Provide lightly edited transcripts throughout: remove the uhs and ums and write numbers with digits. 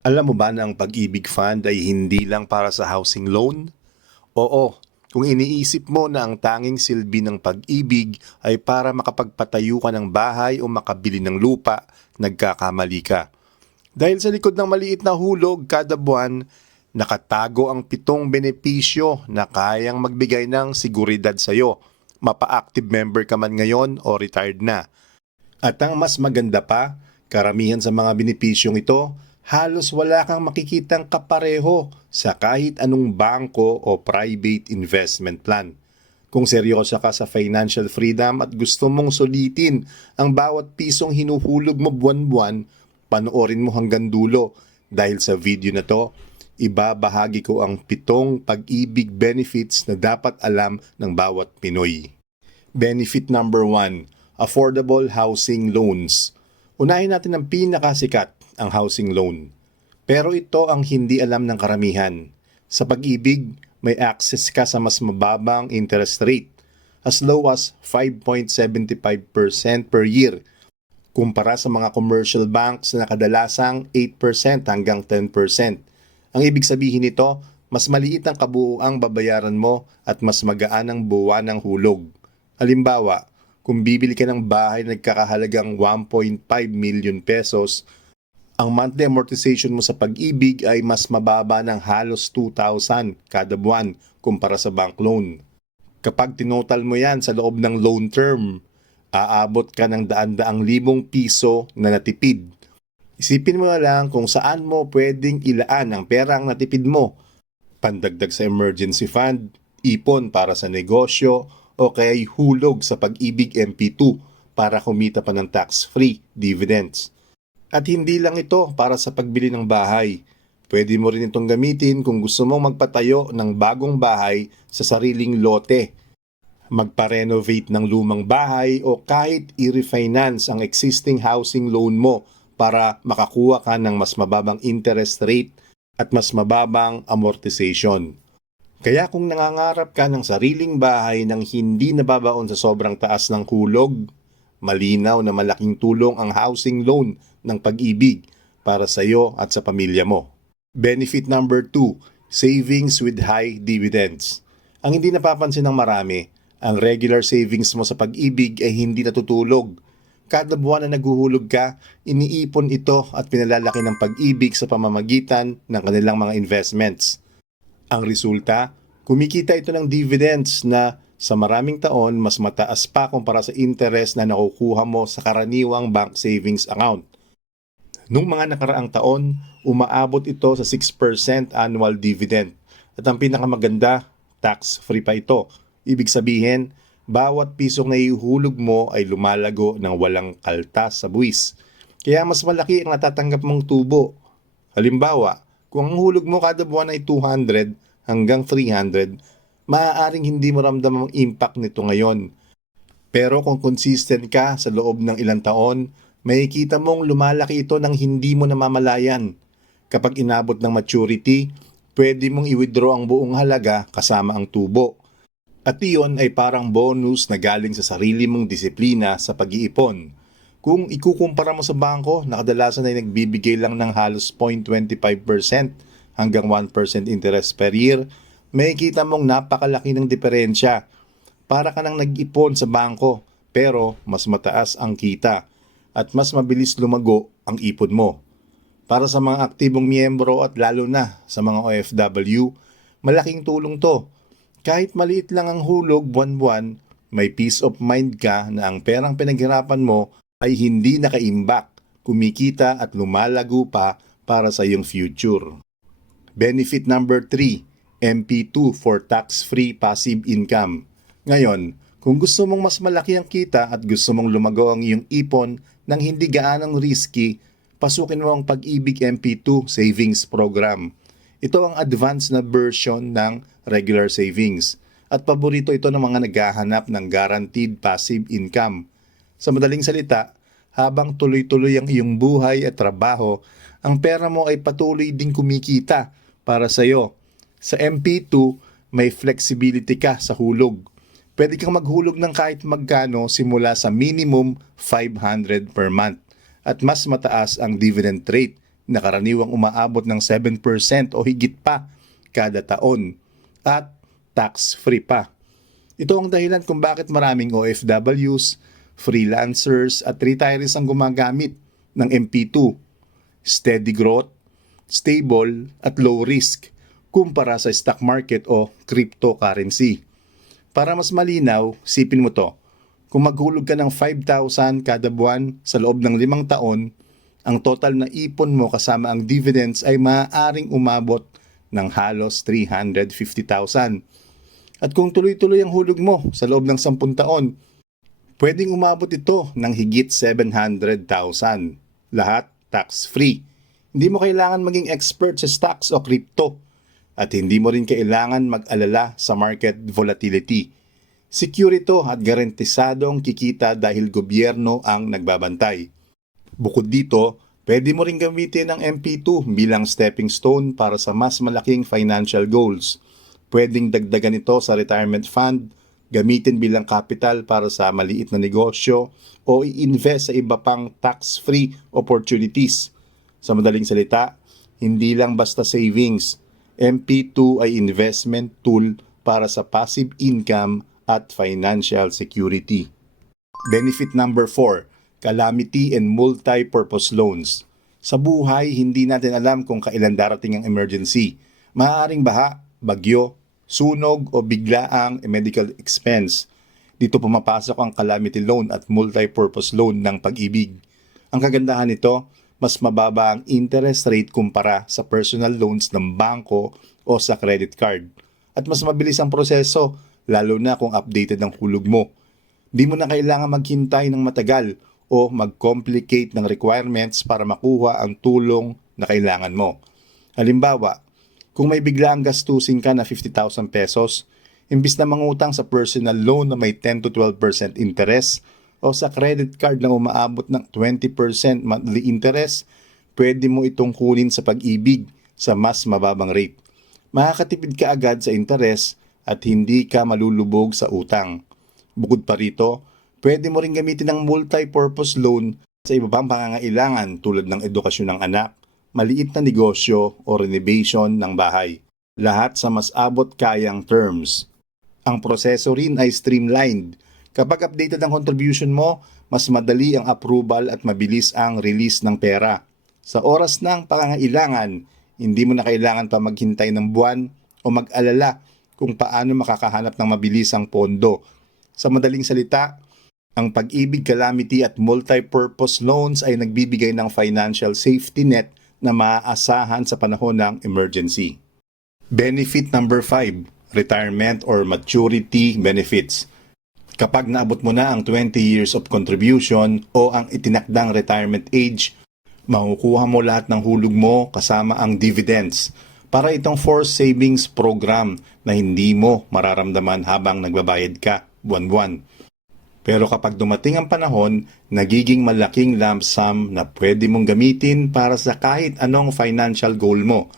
Alam mo ba na ang Pag-ibig Fund ay hindi lang para sa housing loan? Oo, kung iniisip mo na ang tanging silbi ng pag-ibig ay para makapagpatayo ka ng bahay o makabili ng lupa, nagkakamali ka. Dahil sa likod ng maliit na hulog kada buwan, nakatago ang 7 benepisyo na kayang magbigay ng seguridad sa iyo. Mapa-active member ka man ngayon o retired na. At ang mas maganda pa, karamihan sa mga benepisyong ito, halos wala kang makikitang kapareho sa kahit anong bangko o private investment plan. Kung seryoso ka sa financial freedom at gusto mong sulitin ang bawat pisong hinuhulog mo buwan-buwan, panoorin mo hanggang dulo dahil sa video na to, ibabahagi ko ang 7 pag-ibig benefits na dapat alam ng bawat Pinoy. Benefit number 1, affordable housing loans. Unahin natin ang pinakasikat, ang housing loan. Pero ito ang hindi alam ng karamihan. Sa Pag-ibig, may access ka sa mas mababang interest rate, as low as 5.75% per year, kumpara sa mga commercial banks na kadalasang 8% hanggang 10%. Ang ibig sabihin nito, mas maliit ang kabuuang babayaran mo at mas magaan ang buwan ng hulog. Halimbawa, kung bibili ka ng bahay na nagkakahalagang 1.5 million pesos, ang monthly amortization mo sa Pag-ibig ay mas mababa ng halos 2,000 kada buwan kumpara sa bank loan. Kapag tinotal mo yan sa loob ng loan term, aabot ka ng daan-daang libong piso na natipid. Isipin mo na lang kung saan mo pwedeng ilaan ang perang natipid mo. Pandagdag sa emergency fund, ipon para sa negosyo, o kaya'y hulog sa Pag-ibig MP2 para kumita pa ng tax-free dividends. At hindi lang ito para sa pagbili ng bahay. Pwede mo rin itong gamitin kung gusto mong magpatayo ng bagong bahay sa sariling lote, magpa-renovate ng lumang bahay o kahit i-refinance ang existing housing loan mo para makakuha ka ng mas mababang interest rate at mas mababang amortization. Kaya kung nangangarap ka ng sariling bahay nang hindi nababaon sa sobrang taas ng hulog, malinaw na malaking tulong ang housing loan ng Pag-ibig para sa iyo at sa pamilya mo. Benefit number 2, savings with high dividends. Ang hindi napapansin ng marami, ang regular savings mo sa Pag-ibig ay hindi natutulog. Kada buwan na naguhulog ka, iniipon ito at pinalalaki ng Pag-ibig sa pamamagitan ng kanilang mga investments. Ang resulta, kumikita ito ng dividends na sa maraming taon mas mataas pa kumpara sa interest na nakukuha mo sa karaniwang bank savings account. Nung mga nakaraang taon, umaabot ito sa 6% annual dividend. At ang pinakamaganda, tax-free pa ito. Ibig sabihin, bawat pisong naihuhulog mo ay lumalago ng walang kaltas sa buwis. Kaya mas malaki ang natatanggap mong tubo. Halimbawa, kung ang hulog mo kada buwan ay 200 hanggang 300, maaaring hindi mo ramdam ang impact nito ngayon. Pero kung consistent ka sa loob ng ilang taon, makikita mong lumalaki ito ng hindi mo namamalayan. Kapag inabot ng maturity, pwede mong i-withdraw ang buong halaga kasama ang tubo. At iyon ay parang bonus na galing sa sarili mong disiplina sa pag-iipon. Kung ikukumpara mo sa bangko na kadalasan ay nagbibigay lang ng halos 0.25% hanggang 1% interest per year, makikita mong napakalaki ng diferensya. Para ka nang nag-ipon sa bangko pero mas mataas ang kita at mas mabilis lumago ang ipon mo. Para sa mga aktibong miyembro at lalo na sa mga OFW, malaking tulong to. Kahit maliit lang ang hulog buwan-buwan, may peace of mind ka na ang perang pinaghirapan mo ay hindi nakaimbak, kumikita at lumalago pa para sa iyong future. Benefit number 3, MP2 for tax-free passive income. Ngayon, kung gusto mong mas malaki ang kita at gusto mong lumago ang iyong ipon nang hindi gaanong risky, pasukin mo ang Pag-ibig MP2 Savings Program. Ito ang advanced na version ng regular savings at paborito ito ng mga naghahanap ng guaranteed passive income. Sa madaling salita, habang tuloy-tuloy ang iyong buhay at trabaho, ang pera mo ay patuloy ding kumikita para sa iyo. Sa MP2, may flexibility ka sa hulog. Pwede kang maghulog ng kahit magkano simula sa minimum 500 per month at mas mataas ang dividend rate na karaniwang umaabot ng 7% o higit pa kada taon at tax-free pa. Ito ang dahilan kung bakit maraming OFWs, freelancers at retirees ang gumagamit ng MP2. Steady growth, stable at low risk kumpara sa stock market o cryptocurrency. Para mas malinaw, sipin mo to. Kung maghulog ka ng 5,000 kada buwan sa loob ng 5 taon, ang total na ipon mo kasama ang dividends ay maaaring umabot ng halos 350,000. At kung tuloy-tuloy ang hulog mo sa loob ng 10 taon, pwedeng umabot ito ng higit 700,000. Lahat tax-free. Hindi mo kailangan maging expert sa stocks o crypto at hindi mo rin kailangan mag-alala sa market volatility. Secure ito at garantisadong kikita dahil gobyerno ang nagbabantay. Bukod dito, pwede mo rin gamitin ang MP2 bilang stepping stone para sa mas malaking financial goals. Pwedeng dagdagan ito sa retirement fund, gamitin bilang capital para sa maliit na negosyo o i-invest sa iba pang tax-free opportunities. Sa madaling salita, hindi lang basta savings. MP2 ay investment tool para sa passive income at financial security. Benefit number 4, calamity and multi-purpose loans. Sa buhay, hindi natin alam kung kailan darating ang emergency. Maaaring baha, bagyo, sunog o biglaang medical expense. Dito pumapasok ang calamity loan at multi-purpose loan ng Pag-ibig. Ang kagandahan nito, mas mababa ang interest rate kumpara sa personal loans ng bangko o sa credit card. At mas mabilis ang proseso, lalo na kung updated ang hulog mo. Di mo na kailangan maghintay ng matagal o mag-complicate ng requirements para makuha ang tulong na kailangan mo. Halimbawa, kung may biglaang gastusin ka na 50,000 pesos, imbis na mangutang sa personal loan na may 10 to 12% interest o sa credit card na umaabot ng 20% monthly interest, pwede mo itong kunin sa Pag-ibig sa mas mababang rate. Makakatipid ka agad sa interest at hindi ka malulubog sa utang. Bukod pa rito, pwede mo rin gamitin ang multi-purpose loan sa iba pang pangangailangan tulad ng edukasyon ng anak, maliit na negosyo o renovation ng bahay. Lahat sa mas abot kayang terms. Ang proseso rin ay streamlined. Kapag updated ang contribution mo, mas madali ang approval at mabilis ang release ng pera. Sa oras ng pangangailangan, hindi mo na kailangan pa maghintay ng buwan o mag-alala kung paano makakahanap ng mabilisang pondo. Sa madaling salita, ang Pag-ibig, calamity at multi-purpose loans ay nagbibigay ng financial safety net na maaasahan sa panahon ng emergency. Benefit number 5, retirement or maturity benefits. Kapag naabot mo na ang 20 years of contribution o ang itinakdang retirement age, makukuha mo lahat ng hulog mo kasama ang dividends. Para itong forced savings program na hindi mo mararamdaman habang nagbabayad ka buwan-buwan. Pero kapag dumating ang panahon, nagiging malaking lump sum na pwede mong gamitin para sa kahit anong financial goal mo.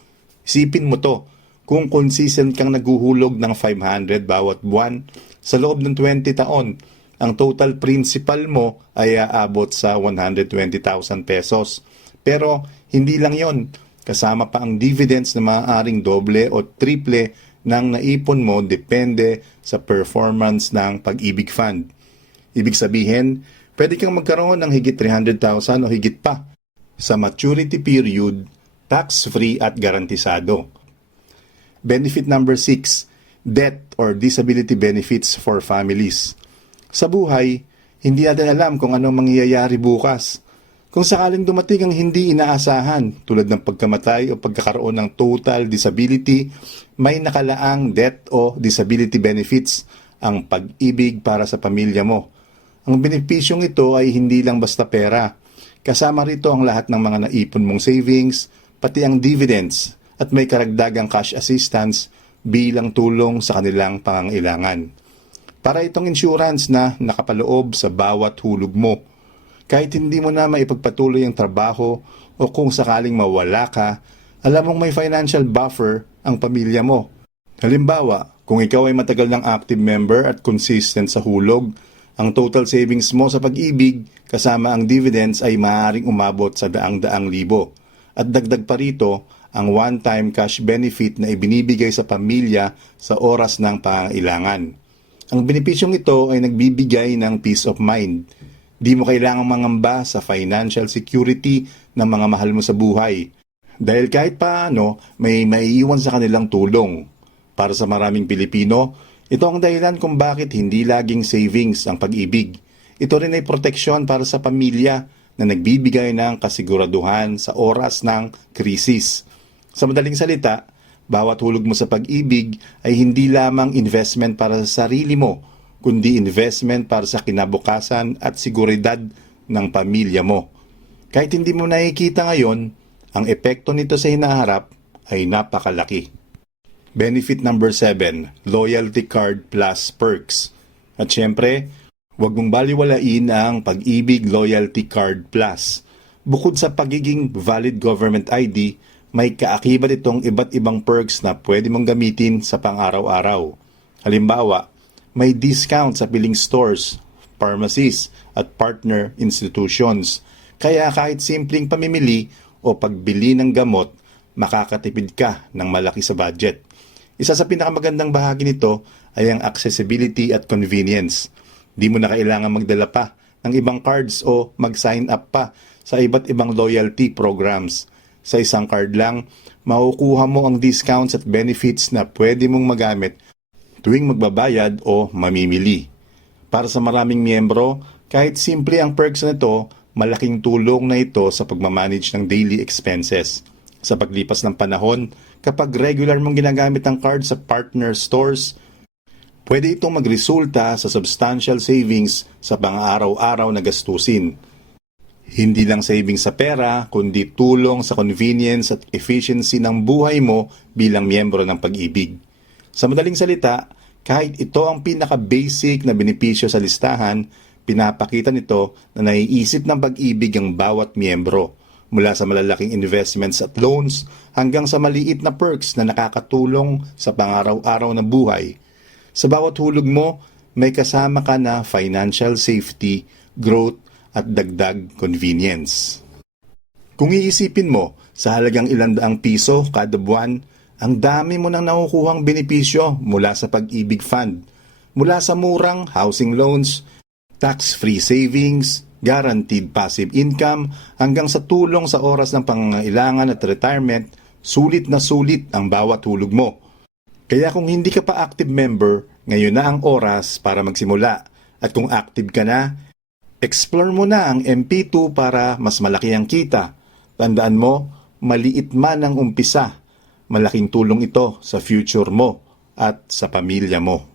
Isipin mo to, kung consistent kang naguhulog ng 500 bawat buwan, sa loob ng 20 taon, ang total principal mo ay aabot sa 120,000 pesos. Pero hindi lang yon, kasama pa ang dividends na maaaring doble o triple ng naipon mo depende sa performance ng Pag-ibig Fund. Ibig sabihin, pwede kang magkaroon ng higit 300,000 o higit pa sa maturity period, tax-free at garantisado. Benefit number 6, death or disability benefits for families. Sa buhay, hindi natin alam kung anong mangyayari bukas. Kung sakaling dumating ang hindi inaasahan tulad ng pagkamatay o pagkakaroon ng total disability, may nakalaang death o disability benefits ang Pag-ibig para sa pamilya mo. Ang benepisyong ito ay hindi lang basta pera. Kasama rito ang lahat ng mga naipon mong savings, pati ang dividends at may karagdagang cash assistance bilang tulong sa kanilang pangangailangan. Para itong insurance na nakapaloob sa bawat hulog mo. Kahit hindi mo na maipagpatuloy ang trabaho o kung sakaling mawala ka, alam mong may financial buffer ang pamilya mo. Halimbawa, kung ikaw ay matagal ng active member at consistent sa hulog, ang total savings mo sa Pag-ibig kasama ang dividends ay maaaring umabot sa daang-daang libo. At dagdag pa rito ang one-time cash benefit na ibinibigay sa pamilya sa oras ng pangailangan. Ang benepisyong ito ay nagbibigay ng peace of mind. Di mo kailangang mangamba sa financial security ng mga mahal mo sa buhay. Dahil kahit paano, may maiiwan sa kanilang tulong. Para sa maraming Pilipino, ito ang dahilan kung bakit hindi laging savings ang pag-ibig. Ito rin ay proteksyon para sa pamilya na nagbibigay ng kasiguraduhan sa oras ng krisis. Sa madaling salita, bawat hulog mo sa pag-ibig ay hindi lamang investment para sa sarili mo, kundi investment para sa kinabukasan at seguridad ng pamilya mo. Kahit hindi mo nakikita ngayon, ang epekto nito sa hinaharap ay napakalaki. Benefit number 7, Loyalty Card Plus Perks. At syempre, huwag mong baliwalain ang Pag-ibig Loyalty Card Plus. Bukod sa pagiging valid government ID, may kaakibat itong iba't ibang perks na pwede mong gamitin sa pang-araw-araw. Halimbawa, may discount sa piling stores, pharmacies, at partner institutions. Kaya kahit simpleng pamimili o pagbili ng gamot, makakatipid ka ng malaki sa budget. Isa sa pinakamagandang bahagi nito ay ang accessibility at convenience. Di mo na kailangan magdala pa ng ibang cards o mag-sign up pa sa iba't ibang loyalty programs. Sa isang card lang, makukuha mo ang discounts at benefits na pwede mong magamit tuwing magbabayad o mamimili. Para sa maraming miyembro, kahit simple ang perks na ito, malaking tulong na ito sa pagmamanage ng daily expenses. Sa paglipas ng panahon, kapag regular mong ginagamit ang card sa partner stores, pwede itong magresulta sa substantial savings sa pang-araw-araw na gastusin. Hindi lang savings sa pera, kundi tulong sa convenience at efficiency ng buhay mo bilang miyembro ng Pag-ibig. Sa madaling salita, kahit ito ang pinaka-basic na benepisyo sa listahan, pinapakita nito na naiisip ng Pag-ibig ang bawat miyembro, mula sa malalaking investments at loans hanggang sa maliit na perks na nakakatulong sa pang-araw-araw na buhay. Sa bawat hulog mo, may kasama ka na financial safety, growth, at dagdag convenience. Kung iisipin mo, sa halagang ilang piso kada buwan, ang dami mo nang nakukuhang benepisyo mula sa Pag-ibig Fund. Mula sa murang housing loans, tax-free savings, guaranteed passive income, hanggang sa tulong sa oras ng pangangailangan at retirement, sulit na sulit ang bawat hulog mo. Kaya kung hindi ka pa active member, ngayon na ang oras para magsimula. At kung active ka na, explore mo na ang MP2 para mas malaki ang kita. Tandaan mo, maliit man ang umpisa, malaking tulong ito sa future mo at sa pamilya mo.